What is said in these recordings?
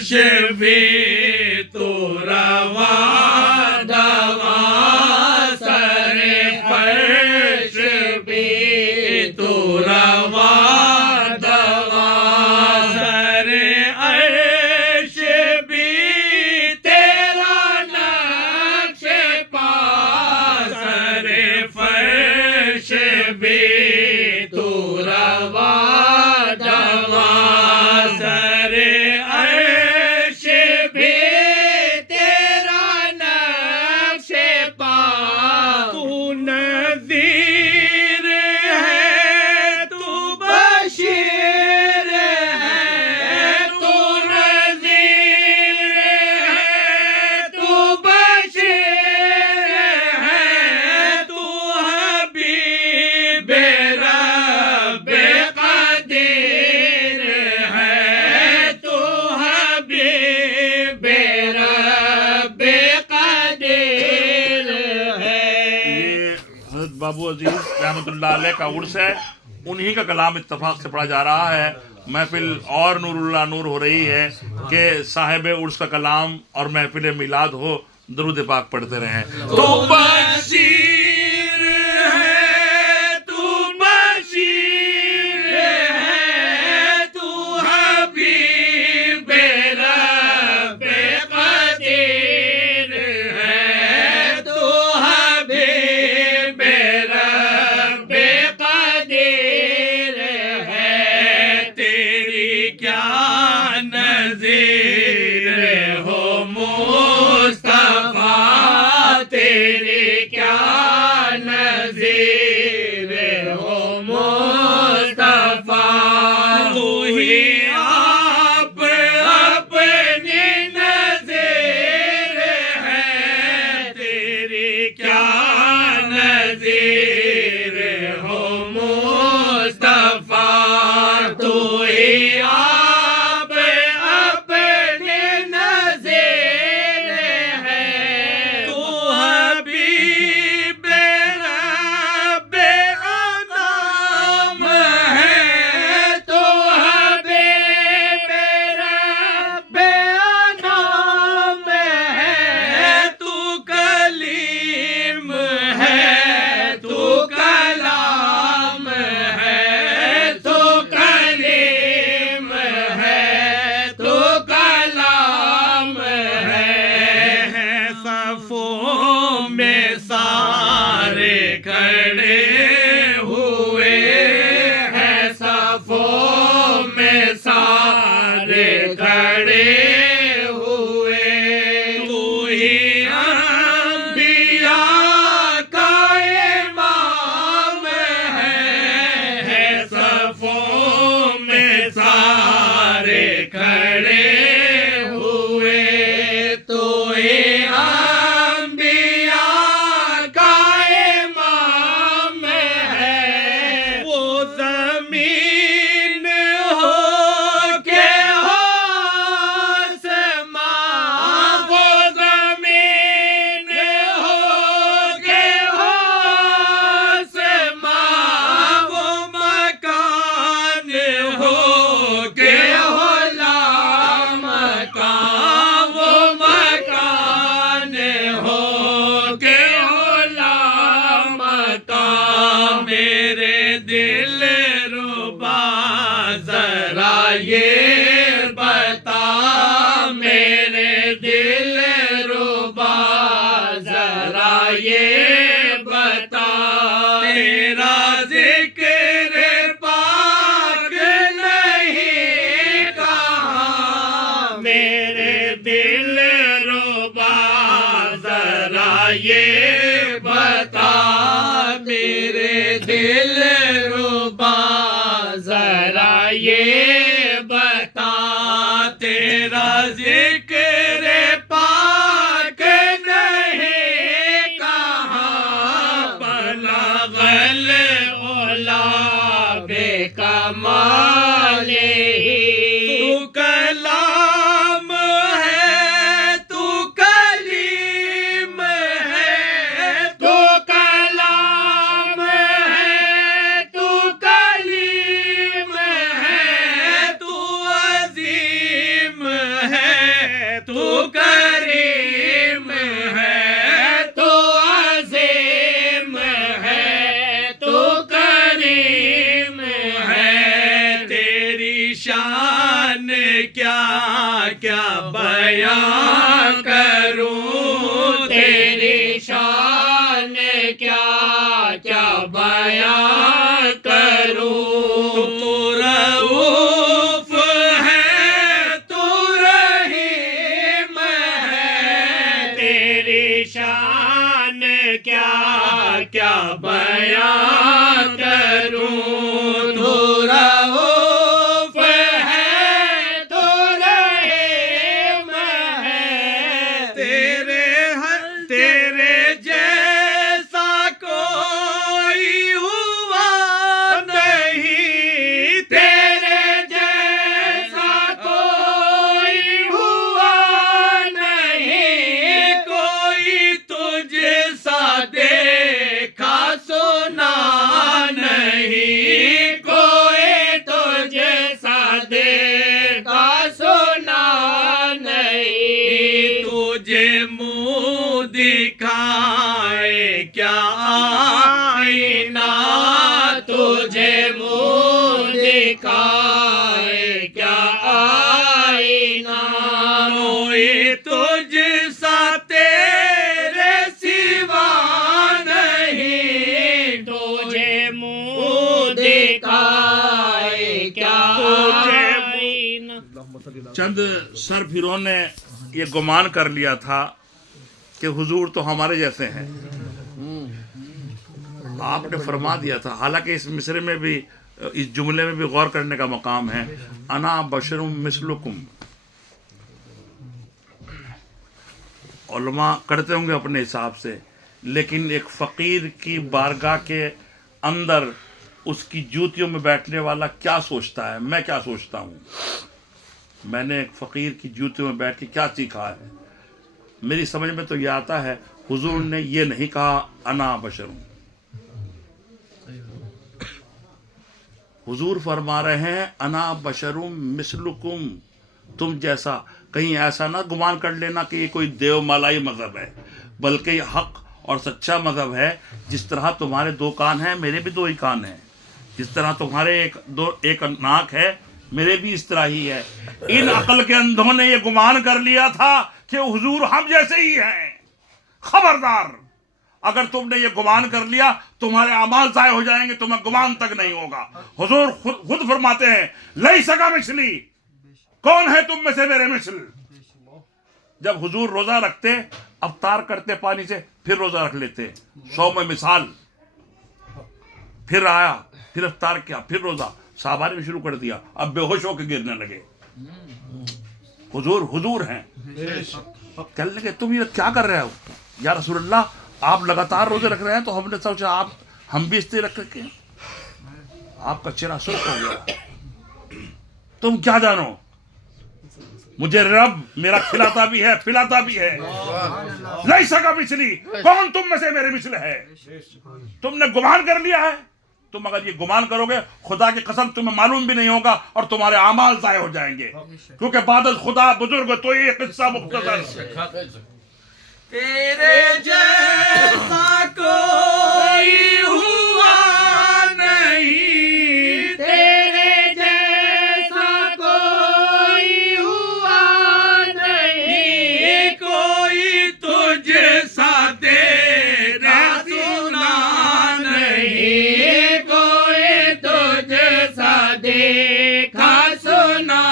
بھی تو روا دوا سر فرش بھی تو روا دوا سر عرش بھی تیرا نقش پا سر فرش بھی تو روا دوا سر عرش بھی تیرا نقش پا تو نذیر ہے تو بشیر ہے تو نذیر ہے تو بشیر ہے تو حبیب رب قدیر ہے تو حبیب رب قدیر ہے۔ یہ حضرت بابو عزیز رحمۃ اللہ علیہ کا عرس ہے، انہی کا کلام اتفاق سے پڑھا جا رہا ہے۔ محفل اور نور اللہ نور ہو رہی ہے کہ صاحب عرس کا کلام اور محفل میلاد ہو، درود پاک پڑھتے رہیں۔ تو بشیر ہے تو بشیر ہے تو حبیب رب قدیر ہے تو حبیب رب قدیر ہے۔ تیری کیا نظیر ہو مصطفیٰ، تیری کیا نظیر ہو مصطفیٰ، تو ہی آپ اپنی نظیر ہے۔ تیری کیا نظیر ہو مصطفیٰ، تو ہی آپ اپنی نظیر ہے۔ تو حبیب رب انام ہے، تو حبیب رب انام ہے، تو کلیم ہے تو کلام ہے، تو کلیم ہے تو کلام ہے۔ صفوں میں سارے کھڑے ہوئے ہیں، صفوں میں سارے کھڑے ہوئے، تو ہی انبیاء کا امام ہے۔ صفوں میں سارے کھڑے ہوئے، تو ہی انبیاء کا امام ہے۔ وہ زمین ہو کہ ہو آسمان، وہ زمین ہو کہ ہو آسمان، وہ مکان ہو کہ ہو لامکان، وہ مکان ہو کہ ہو لامکان۔ میرے دل ربا ذرا یہ بتا، میرے دل ربا ذرا یہ بتا، تیرا ذکر پاک نہیں کہاں۔ میرے دل ربا ذرا یہ بتا، میرے دل ربا ذرا یہ بتا، تیرا ذکر پاک نہیں کہاں۔ بلغ العلا بکمالہ، تو کلام ہے تو کلیم ہے، تو کلام ہے تو کلیم ہے، تو عظیم ہے تو کریم ہے تو عظیم ہے تو کریم ہے تیری شان کیا کیا بیان کروں تیری شان کیا کیا بیان کروں تو رؤوف ہے تو رحیم ہے تیری شان کیا کیا بیان کروں تو رؤوف ہے تو رحیم ہے تیرے جیسا کوئی ہوا نہیں تیرے جیسا کوئی ہوا نہیں کوئی تجھ سا دیکھا سنا نہیں کوئی تجھ سا دیکھا سنا نہیں تجھے منہ دکھائے کیا آئینہ تجھے منہ دکھائے کیا آئینہ کوئی تجھ سا تیرے سوا نہیں تجھے منہ دکھائے کیا آئینہ چند سر پھروں نے یہ گمان کر لیا تھا کہ حضور تو ہمارے جیسے ہیں. آپ نے فرما دیا تھا، حالانکہ اس مصرے میں بھی اس جملے میں بھی غور کرنے کا مقام ہے، انا بشر مثلکم. علماء کرتے ہوں گے اپنے حساب سے، لیکن ایک فقیر کی بارگاہ کے اندر اس کی جوتیوں میں بیٹھنے والا کیا سوچتا ہے، میں کیا سوچتا ہوں. میں نے ایک فقیر کی جوتیوں میں بیٹھ کے کیا سیکھا ہے. میری سمجھ میں تو یہ آتا ہے حضور نے یہ نہیں کہا انا بشروں. حضور فرما رہے ہیں انا بشروں مثلکم، تم جیسا. کہیں ایسا نہ گمان کر لینا کہ یہ کوئی دیو مالائی مذہب ہے، بلکہ یہ حق اور سچا مذہب ہے. جس طرح تمہارے دو کان ہیں میرے بھی دو ہی کان ہیں، جس طرح تمہارے ایک ناک ہے میرے بھی اس طرح ہی ہے. ان عقل کے اندھوں نے یہ گمان کر لیا تھا کہ حضور ہم جیسے ہی ہیں. خبردار، اگر تم نے یہ گمان کر لیا تمہارے اعمال ضائع ہو جائیں گے، تمہیں گمان تک نہیں ہوگا. حضور خود فرماتے ہیں لیس کمثلی، کون ہے تم میں سے میرے مثل. جب حضور روزہ رکھتے افطار کرتے پانی سے، پھر روزہ رکھ لیتے. 100 میں مثال، پھر آیا، پھر افطار کیا، پھر روزہ. صحابہ نے بھی شروع کر دیا، اب بے ہوش ہو کے گرنے لگے. حضور ہیں. کہنے لگے تم یہ کیا کر رہے ہو یا رسول اللہ، آپ لگاتار روزے رکھ رہے ہیں تو ہم نے سوچا ہم بھی اس طرح رکھ کے. آپ کا چہرہ سرخ ہو گیا. تم کیا جانو، مجھے رب میرا کھلاتا بھی ہے پلاتا بھی ہے. لیس کمثلی، کون تم میں سے میرے مثل ہے. تم نے گمان کر لیا ہے. تم اگر یہ گمان کرو گے خدا کی قسم تمہیں معلوم بھی نہیں ہوگا اور تمہارے اعمال ضائع ہو جائیں گے. کیونکہ بعد از خدا بزرگ تو یہ قصہ مختصر. تیرے جیسا کوئی ہوا نہیں تیرے جیسا کوئی ہوا نہیں کوئی تجھ سا تیرا سنا نہیں کوئی تجھ سا دیکھا سنا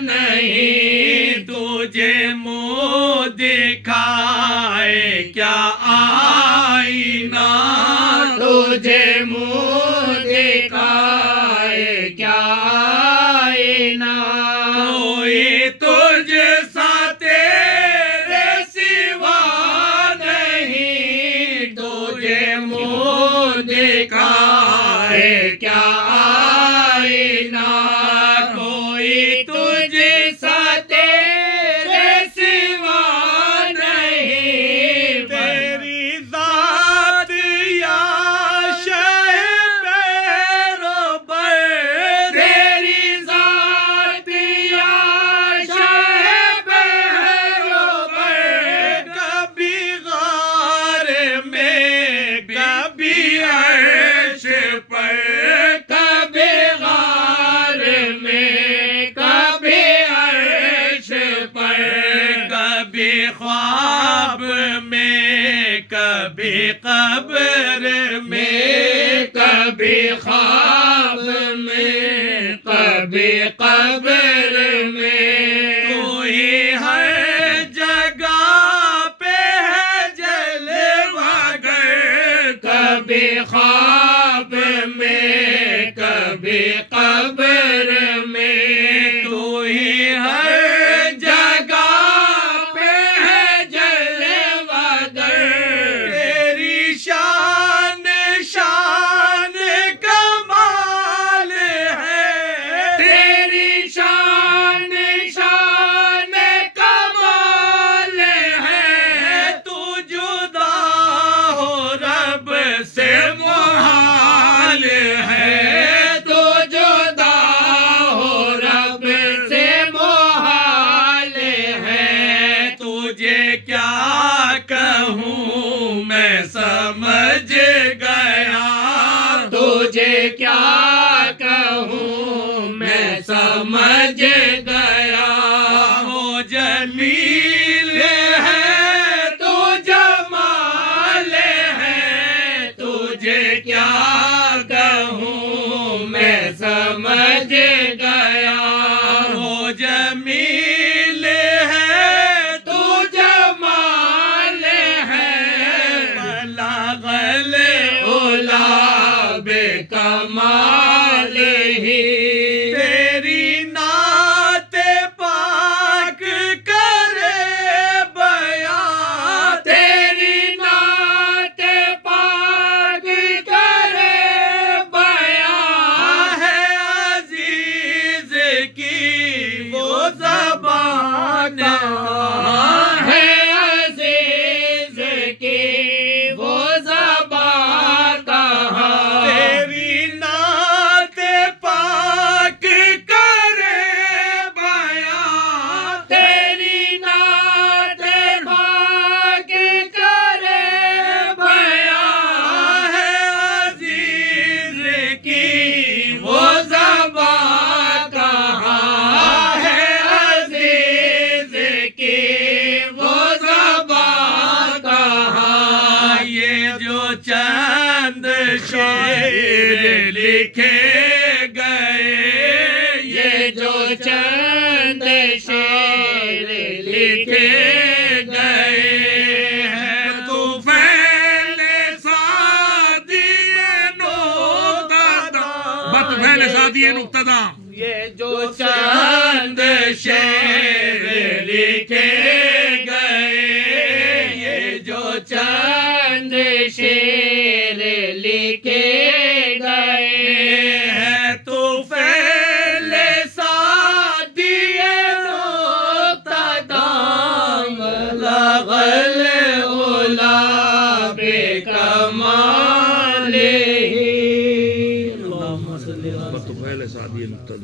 نہیں تجھے منہ دکھائے کیا آئینہ کبھی خواب میں کبھی قبر میں کبھی خواب میں کبھی قبر میں تو ہی ہر جگہ پہ ہے جلوہ گر کبھی خواب میں کبھی قبر میں تو ہی ہر جگہ پہ ہے جلوہ گر تیری شان شان کمال ہے تیری شان شان کمال ہے تو جدا ہو رب سے محال ہے تو جدا ہو رب سے محال ہے تجھے کیا کہوں میں سمجھ گیا تجھے کیا کہوں میں سمجھ گیا وہ جمیل ہے تو جمال ہے تجھے کیا کہوں میں سمجھ گیا وہ جمیل ہے تو جمال ہے بلغ العلا بے کمال ہی تیری نعت پاک کرے بیان تیری نعت پاک کرے بیان ہے عزیز کی وہ زبان ہے عزیز کی وہ زبان کہاں تیری نعت پاک کرے بیان تیری نعت پاک کرے بیان ہے عزیز کی وہ زبان کہاں ہے عزیز کی وہ زبان کہاں یہ جو چند شعر لکھے گئے یہ جو چند شعر لکھے گئے ہیں تو فعل سعدی نقطہ بت فعل سعدی نقطہ یہ جو چند شعر لکھے گئے یہ جو چند شعر لکھے گئے ہیں تو فعل سعدی نقطہ دام بلغ العلا بے کمال ہی اللہم صلی اللہ بت فعل سعدی نقطہ